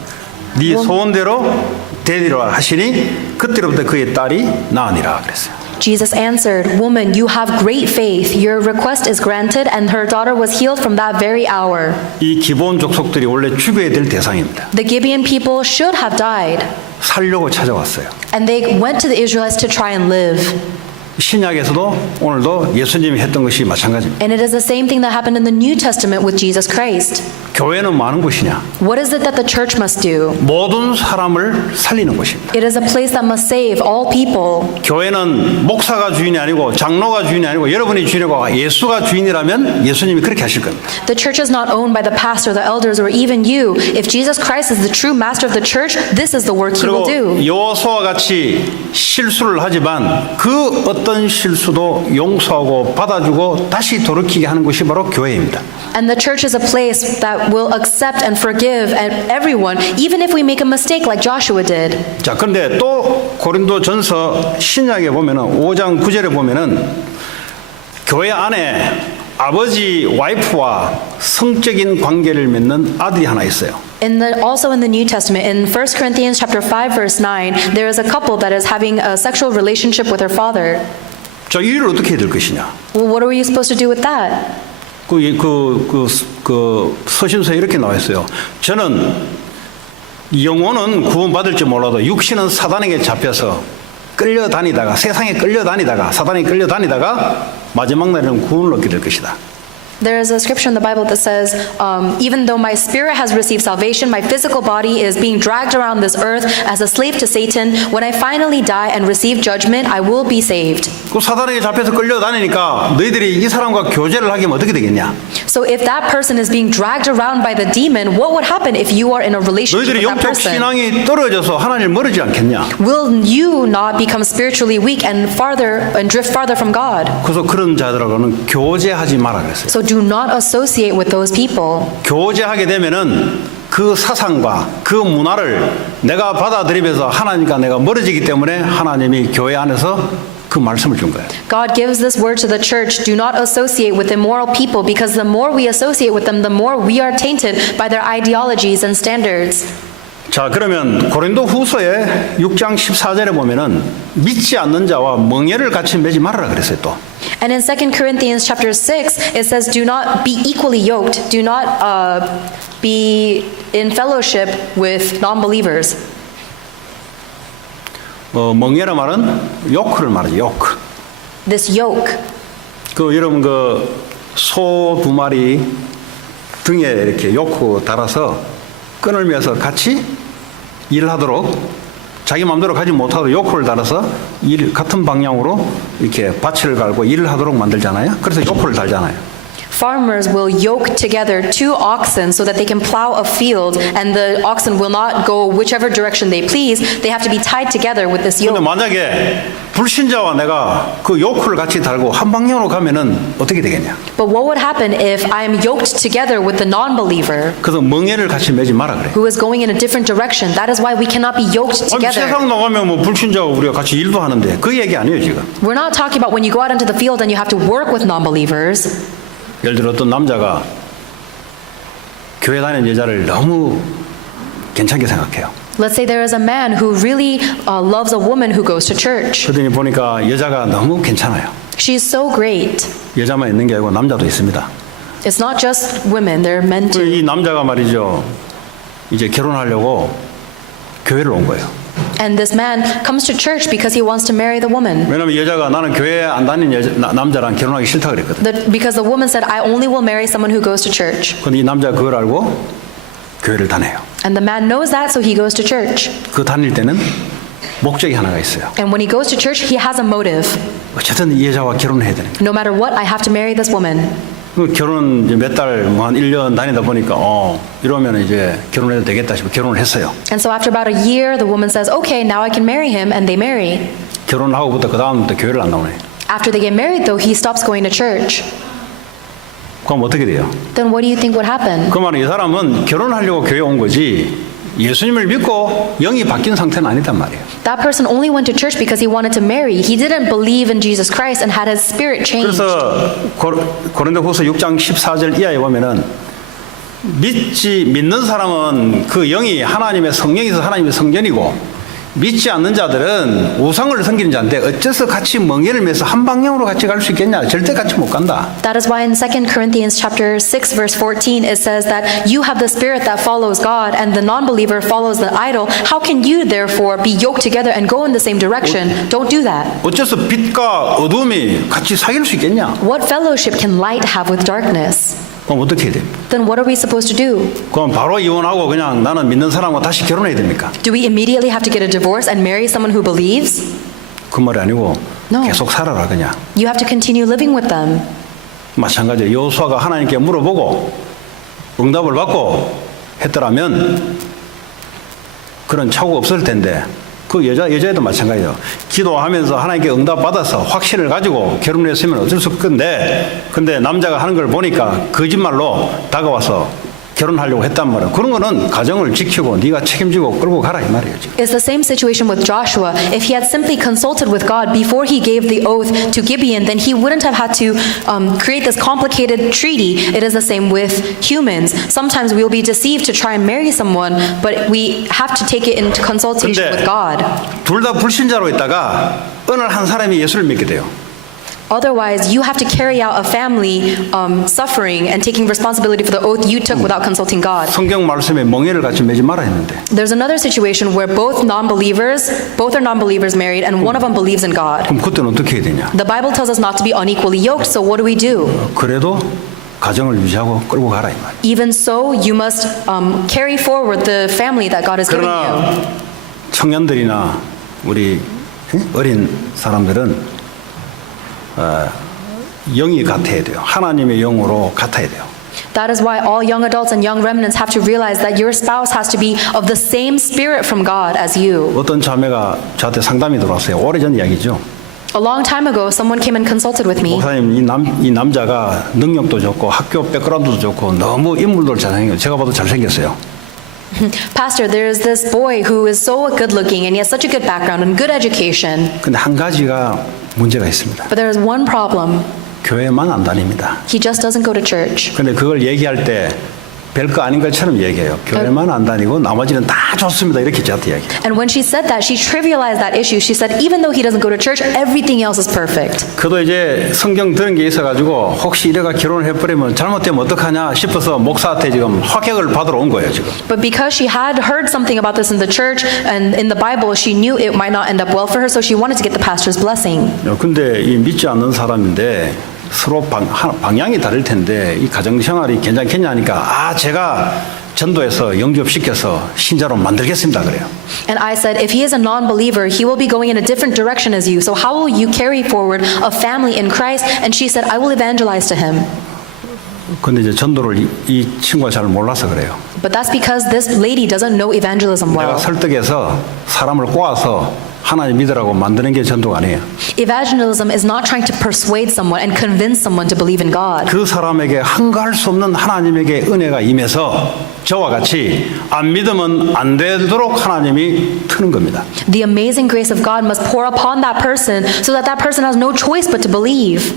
네 소원대로 되리라 하시니 그때로부터 그의 딸이 나으니라 그랬어요. Jesus answered, Woman, you have great faith. Your request is granted, and her daughter was healed from that very hour. 이 기브온 족속들이 원래 죽여야 될 대상입니다. The Gibeon people should have died, 살려고 찾아왔어요. and they went to the Israelites to try and live. 신약에서도 오늘도 예수님이 했던 것이 마찬가지입니다. And it is the same thing that happened in the New Testament with Jesus Christ. 교회는 많은 곳이냐? What is it that the church must do? 모든 사람을 살리는 곳입니다. It is a place that must save all people. 교회는 목사가 주인이 아니고 장로가 주인이 아니고 여러분이 주인이고 예수가 주인이라면 예수님이 그렇게 하실 겁니다. The church is not owned by the pastor, the elders, or even you. If Jesus Christ is the true master of the church, this is the work he will 그리고 do. 여호수아와 같이 실수를 하지만 그 어떤 실수도 용서하고 받아주고 다시 돌이키게 하는 것이 바로 교회입니다. And the church is a place that will accept and forgive everyone, even if we make a mistake like Joshua did. 자, 그런데 또 고린도전서 신약에 보면은 5장 9절에 보면은 교회 안에 아버지 와이프와 성적인 관계를 맺는 아들이 하나 있어요. Also in the New Testament, in 1 Corinthians chapter 5, verse 9, there is a couple that is having a sexual relationship with her father. 자, 이 일을 어떻게 해야 될 것이냐? Well, what are we supposed to do with that? 서신서에 이렇게 나와 있어요. 저는 영혼은 구원받을지 몰라도 육신은 사단에게 잡혀서 끌려다니다가 세상에 끌려다니다가 사단에 끌려다니다가 마지막 날에는 구원을 얻게 될 것이다. There is a scripture in the Bible that says, even though my spirit has received salvation, my physical body is being dragged around this earth as a slave to Satan. When I finally die and receive judgment, I will be saved. 그 사단에게 잡혀서 끌려다니니까 너희들이 이 사람과 교제를 하게 하면 어떻게 되겠냐? So if that person is being dragged around by the demon, what would happen if you are in a relationship 너희들이 with that 영적 person? 신앙이 떨어져서 하나님을 멀어지지 않겠냐? Will you not become spiritually weak and drift farther from God? 그래서 그런 자들하고는 교제하지 마라 그랬어요. So do not associate with those people. 교제하게 되면은 그 사상과 그 문화를 내가 받아들이면서 하나님과 내가 멀어지기 때문에 하나님이 교회 안에서 그 말씀을 준 거예요. God gives this word to the church, do not associate with immoral people, because the more we associate with them, the more we are tainted by their ideologies and standards. 자, 그러면 고린도 후서의 6장 14절에 보면은 믿지 않는 자와 멍에를 같이 매지 말아라 그랬어요 또. And in 2 Corinthians chapter 6, it says, do not be equally yoked, do not be in fellowship with non-believers. 멍에라 말은 요크를 말하죠. 요크. This yoke. 그 여러분 소 2마리 등에 이렇게 요크 달아서 끈을 매서 같이 일하도록 자기 마음대로 가지 못하도록 요크를 달아서 같은 방향으로 이렇게 밭을 갈고 일을 하도록 만들잖아요. 그래서 요크를 달잖아요. Farmers will yoke together 2 oxen so that they can plow a field, and the oxen will not go whichever direction they please. They have to be tied together with this 그런데 yoke. 만약에 불신자와 내가 그 요크를 같이 달고 한 방향으로 가면은 어떻게 되겠냐? But what would happen if I am yoked together with the non-believer 그래서 멍에를 같이 매지 마라 그래. who is going in a different direction? That is why we cannot be yoked 아니, together. 세상 나가면 뭐 불신자와 우리가 같이 일도 하는데 그 얘기 아니에요 지금. We're not talking about when you go out into the field and you have to work with non-believers. 예를 들어 어떤 남자가 교회 다니는 여자를 너무 괜찮게 생각해요. Let's say there is a man who really loves a woman who goes to church. 그랬더니 보니까 여자가 너무 괜찮아요. She's so great. 여자만 있는 게 아니고 남자도 있습니다. It's not just women, they're men too. 이 남자가 말이죠. 이제 결혼하려고 교회를 온 거예요. And this man comes to church because he wants to marry the woman. 왜냐면 여자가 나는 교회 안 다니는 남자랑 결혼하기 싫다 그랬거든. Because the woman said, I only will marry someone who goes to church. 근데 이 남자가 그걸 알고 교회를 다녀요. And the man knows that, so he goes to church. 그 다닐 때는 목적이 하나가 있어요. And when he goes to church, he has a motive. 어쨌든 이 여자와 결혼해야 되는 거예요. No matter what, I have to marry this woman. 결혼 이제 몇 달, 뭐 한 1년 다니다 보니까, 이러면 이제 결혼해도 되겠다 싶어 결혼을 했어요. And so after about a year, the woman says, okay, now I can marry him, and they marry. 결혼하고부터 그 다음부터 교회를 안 나오네. After they get married, though, he stops going to church. 그럼 어떻게 돼요? Then what do you think would happen? 그 말은 이 사람은 결혼하려고 교회 온 거지, 예수님을 믿고 영이 바뀐 상태는 아니단 말이에요. That person only went to church because he wanted to marry. He didn't believe in Jesus Christ and had his spirit changed. 그래서 고린도후서 6장 14절 이하에 보면은 믿는 사람은 그 영이 하나님의 성령이서 하나님의 성전이고, 믿지 않는 자들은 우상을 섬기는 자인데 어째서 같이 멍에를 매서 한 방향으로 같이 갈 수 있겠냐? 절대 같이 못 간다. That is why in 2 Corinthians chapter 6 verse 14 it says that you have the spirit that follows God and the non-believer follows the idol. How can you therefore be yoked together and go in the same direction? Don't do that. 어째서 빛과 어둠이 같이 사귈 수 있겠냐? What fellowship can light have with darkness? 그럼 어떻게 해야 됩니까? Then what are we supposed to do? 그럼 바로 이혼하고 그냥 나는 믿는 사람과 다시 결혼해야 됩니까? Do we immediately have to get a divorce and marry someone who believes? 그 말이 아니고 No. 계속 살아라 그냥. You have to continue living with them. 마찬가지로 여호수아가 하나님께 물어보고 응답을 받고 했더라면 그런 착오가 없을 텐데, 그 여자애도 마찬가지예요. 기도하면서 하나님께 응답 받아서 확신을 가지고 결혼했으면 어쩔 수 없건데, 근데 남자가 하는 걸 보니까 거짓말로 다가와서 결혼하려고 했단 말이에요. 그런 거는 가정을 지키고 네가 책임지고 끌고 가라 이 말이에요 지금. It's the same situation with Joshua. If he had simply consulted with God before he gave the oath to Gibeon, then he wouldn't have had to create this complicated treaty. It is the same with humans. Sometimes we will be deceived to try and marry someone, but we have to take it into consultation with God. 둘 다 불신자로 있다가 어느 한 사람이 예수를 믿게 돼요. Otherwise, you have to carry out a family suffering and taking responsibility for the oath you took without consulting God. 성경 말씀에 멍에를 같이 매지 말아 했는데, There's another situation where both are non-believers married, and one of them believes in God. 그럼 그때는 어떻게 해야 되냐? The Bible tells us not to be unequally yoked, so what do we do? 그래도 가정을 유지하고 끌고 가라 이 말. Even so, you must carry forward the family that God has given you. 그러나 청년들이나 우리 어린 사람들은 영이 같아야 돼요. 하나님의 영으로 같아야 돼요. That is why all young adults and young remnants have to realize that your spouse has to be of the same spirit from God as you. 어떤 자매가 저한테 상담이 들어왔어요. 오래전 이야기죠. A long time ago, someone came and consulted with me. 목사님, 이 남자가 능력도 좋고 학교 백그라운드도 좋고 너무 인물도 잘생겨요. 제가 봐도 잘생겼어요. Pastor, there's this boy who is so good looking and he has such a good background and good education. 근데 한 가지가 문제가 있습니다. But there is one problem. 교회만 안 다닙니다. He just doesn't go to church. 근데 그걸 얘기할 때 별거 아닌 것처럼 얘기해요. 교회만 안 다니고 나머지는 다 좋습니다. 이렇게 저한테 얘기해요. And when she said that, she trivialized that issue. She said, even though he doesn't go to church, everything else is perfect. 그도 이제 성경 들은 게 있어가지고 혹시 이래가 결혼을 해버리면 잘못되면 어떡하냐 싶어서 목사한테 지금 확격을 받으러 온 거예요 지금. But because she had heard something about this in the church and in the Bible, she knew it might not end up well for her, so she wanted to get the pastor's blessing. 근데 이 믿지 않는 사람인데 서로 방향이 다를 텐데 이 가정생활이 괜찮겠냐 하니까 제가 전도해서 영접시켜서 신자로 만들겠습니다 그래요. And I said, if he is a non-believer, he will be going in a different direction as you. So how will you carry forward a family in Christ? And she said, I will evangelize to him. 근데 이제 전도를 이 친구가 잘 몰라서 그래요. But that's because this lady doesn't know evangelism 내가 well. 설득해서 사람을 꼬아서 하나님 믿으라고 만드는 게 전도가 아니에요. Evangelism is not trying to persuade someone and convince someone to believe in God. 그 사람에게 한가할 수 없는 하나님에게 은혜가 임해서 저와 같이 안 믿으면 안 되도록 하나님이 트는 겁니다. The amazing grace of God must pour upon that person so that that person has no choice but to believe.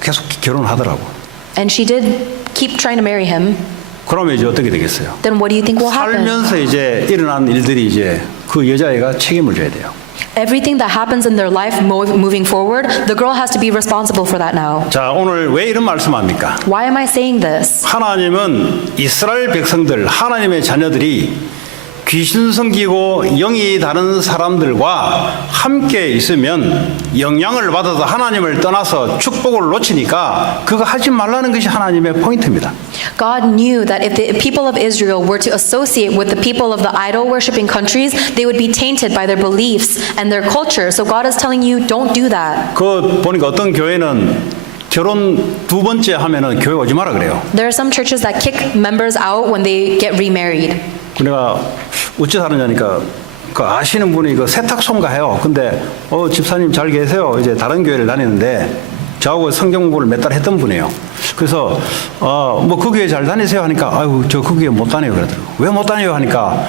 계속 결혼하더라고. And she did keep trying to marry him. 그러면 이제 어떻게 되겠어요? Then what do you think will happen? 살면서 이제 일어난 일들이 이제 그 여자애가 책임을 져야 돼요. Everything that happens in their life moving forward, the girl has to be responsible for that now. 자, 오늘 왜 이런 말씀합니까? Why am I saying this? 하나님은 이스라엘 백성들, 하나님의 자녀들이 귀신 섬기고 영이 다른 사람들과 함께 있으면 영향을 받아서 하나님을 떠나서 축복을 놓치니까 그거 하지 말라는 것이 하나님의 포인트입니다. God knew that if the people of Israel were to associate with the people of the idol-worshipping countries, they would be tainted by their beliefs and their culture. So God is telling you, don't do that. 그 보니까 어떤 교회는 결혼 두 번째 하면은 교회 오지 마라 그래요. There are some churches that kick members out when they get remarried. 내가 어찌 사느냐니까 그 아시는 분이 그 세탁소인가 해요. 근데 집사님 잘 계세요. 이제 다른 교회를 다니는데 저하고 성경 공부를 몇 달 했던 분이에요. 그래서 뭐 그 교회 잘 다니세요 하니까 아유 저 그 교회 못 다녀요 그러더라고. 왜 못 다녀요 하니까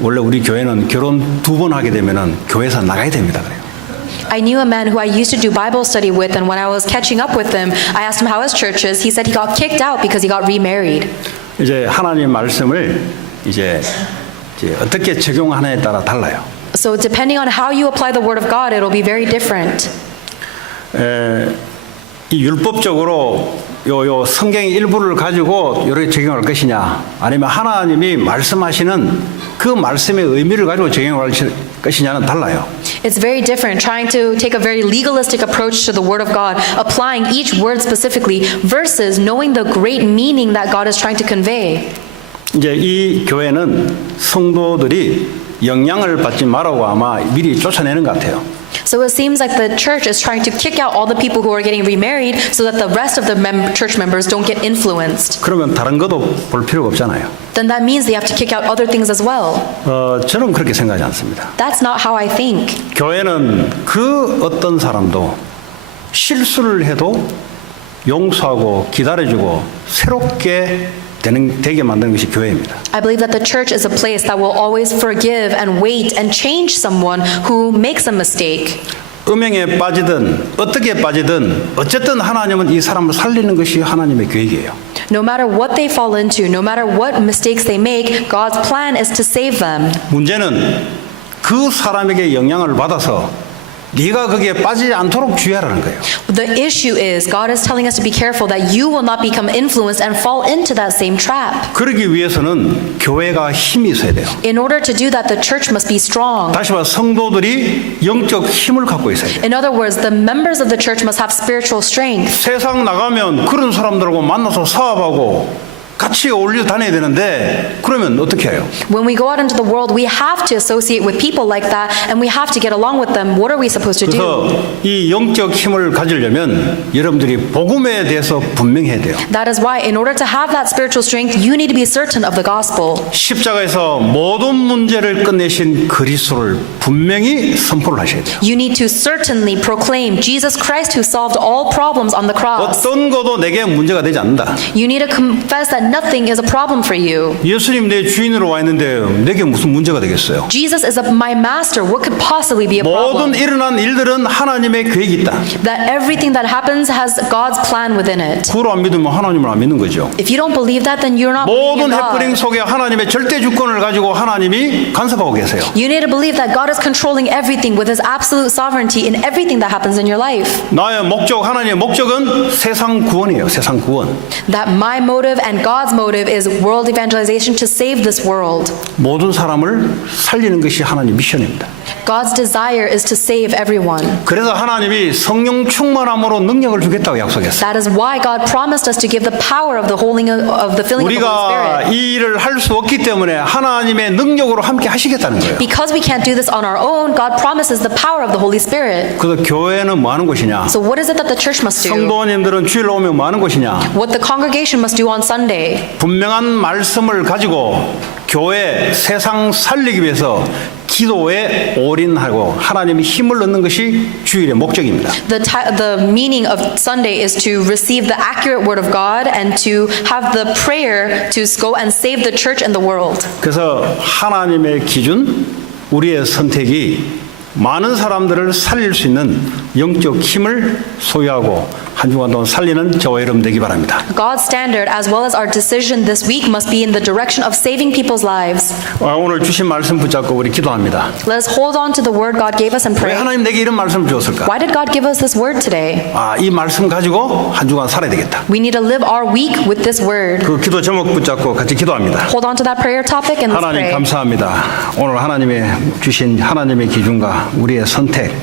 원래 우리 교회는 결혼 두 번 하게 되면은 교회에서 나가야 됩니다 그래요. I knew a man who I used to do Bible study with, and when I was catching up with him, I asked him how his church is. He said he got kicked out because he got remarried. 이제 하나님 말씀을 이제 어떻게 적용하느냐에 따라 달라요. So depending on how you apply the word of God, it'll be very different. 이 율법적으로 요 성경의 일부를 가지고 이렇게 적용할 것이냐, 아니면 하나님이 말씀하시는 그 말씀의 의미를 가지고 적용할 것이냐는 달라요. It's very different trying to take a very legalistic approach to the word of God, applying each word specifically versus knowing the great meaning that God is trying to convey. 이제 이 교회는 성도들이 영향을 받지 말라고 아마 미리 쫓아내는 것 같아요. So it seems like the church is trying to kick out all the people who are getting remarried so that the rest of the church members don't get influenced. 그러면 다른 것도 볼 필요가 없잖아요. Then that means they have to kick out other things as well. 저는 그렇게 생각하지 않습니다. That's not how I think. 교회는 그 어떤 사람도 실수를 해도 용서하고 기다려주고 새롭게 되게 만드는 것이 교회입니다. I believe that the church is a place that will always forgive and wait and change someone who makes a mistake. 음행에 빠지든 어떻게 빠지든 어쨌든 하나님은 이 사람을 살리는 것이 하나님의 계획이에요. No matter what they fall into, no matter what mistakes they make, God's plan is to save them. 문제는 그 사람에게 영향을 받아서 네가 거기에 빠지지 않도록 주의하라는 거예요. The issue is God is telling us to be careful that you will not become influenced and fall into that same trap. 그러기 위해서는 교회가 힘이 있어야 돼요. In order to do that, the church must be strong. 다시 말해 성도들이 영적 힘을 갖고 있어야 돼요. In other words, the members of the church must have spiritual strength. 세상 나가면 그런 사람들하고 만나서 사업하고 같이 어울려 다녀야 되는데 그러면 어떻게 해요? When we go out into the world, we have to associate with people like that and we have to get along with them. What are we supposed to do? 그래서 이 영적 힘을 가지려면 여러분들이 복음에 대해서 분명해야 돼요. That is why in order to have that spiritual strength, you need to be certain of the gospel. 십자가에서 모든 문제를 끝내신 그리스도를 분명히 선포를 하셔야 돼요. You need to certainly proclaim Jesus Christ who solved all problems on the cross. 어떤 것도 내게 문제가 되지 않는다. You need to confess that nothing is a problem for you. 예수님 내 주인으로 와 있는데 내게 무슨 문제가 되겠어요? Jesus is my master. What could possibly be a 모든 problem? 일어난 일들은 하나님의 계획이 있다. That everything that happens has God's plan within it. 그걸 안 믿으면 하나님을 안 믿는 거죠. If you don't believe that, then you're not believing 모든 in 해프닝 God. 속에 하나님의 절대 주권을 가지고 하나님이 간섭하고 계세요. You need to believe that God is controlling everything with His absolute sovereignty in everything that happens in your life. 나의 목적, 하나님의 목적은 세상 구원이에요. 세상 구원. That my motive and God's motive is world evangelization to save this world. 모든 사람을 살리는 것이 하나님 미션입니다. God's desire is to save everyone. 그래서 하나님이 성령 충만함으로 능력을 주겠다고 약속했어요. That is why God promised us to give the power of the filling of the Holy 우리가 Spirit. 이 일을 할 수 없기 때문에 하나님의 능력으로 함께 하시겠다는 거예요. Because we can't do this on our own, God promises the power of the Holy Spirit. 그래서 교회는 뭐 하는 것이냐? So what is it that the church must do? 성도님들은 주일 오면 뭐 하는 것이냐? What the congregation must do on Sunday? 분명한 말씀을 가지고 교회 세상 살리기 위해서 기도에 올인하고 하나님의 힘을 얻는 것이 주일의 목적입니다. The meaning of Sunday is to receive the accurate word of God and to have the prayer to go and save the church and the world. 그래서 하나님의 기준, 우리의 선택이 많은 사람들을 살릴 수 있는 영적 힘을 소유하고 한 주간 동안 살리는 저와 여러분 되기 바랍니다. God's standard as well as our decision this week must be in the direction of saving people's lives. 오늘 주신 말씀 붙잡고 우리 기도합니다. Let us hold on to the word God gave us and 왜 pray. 하나님 내게 이런 말씀을 주었을까? Why did God give us this word today? 이 말씀 가지고 한 주간 살아야 되겠다. We need to live our week with this word. 그 기도 제목 붙잡고 같이 기도합니다. Hold on to that prayer topic and let's 하나님 pray. 감사합니다. 오늘 하나님의 주신 하나님의 기준과 우리의 선택,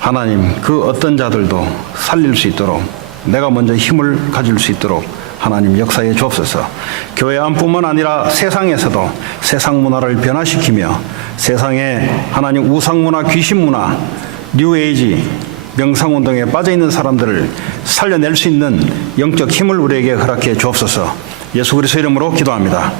하나님 그 어떤 자들도 살릴 수 있도록 내가 먼저 힘을 가질 수 있도록 하나님 역사에 주옵소서. 교회 안뿐만 아니라 세상에서도 세상 문화를 변화시키며 세상에 하나님 우상 문화, 귀신 문화, 뉴에이지, 명상운동에 빠져있는 사람들을 살려낼 수 있는 영적 힘을 우리에게 허락해 주옵소서. 예수 그리스도 이름으로 기도합니다.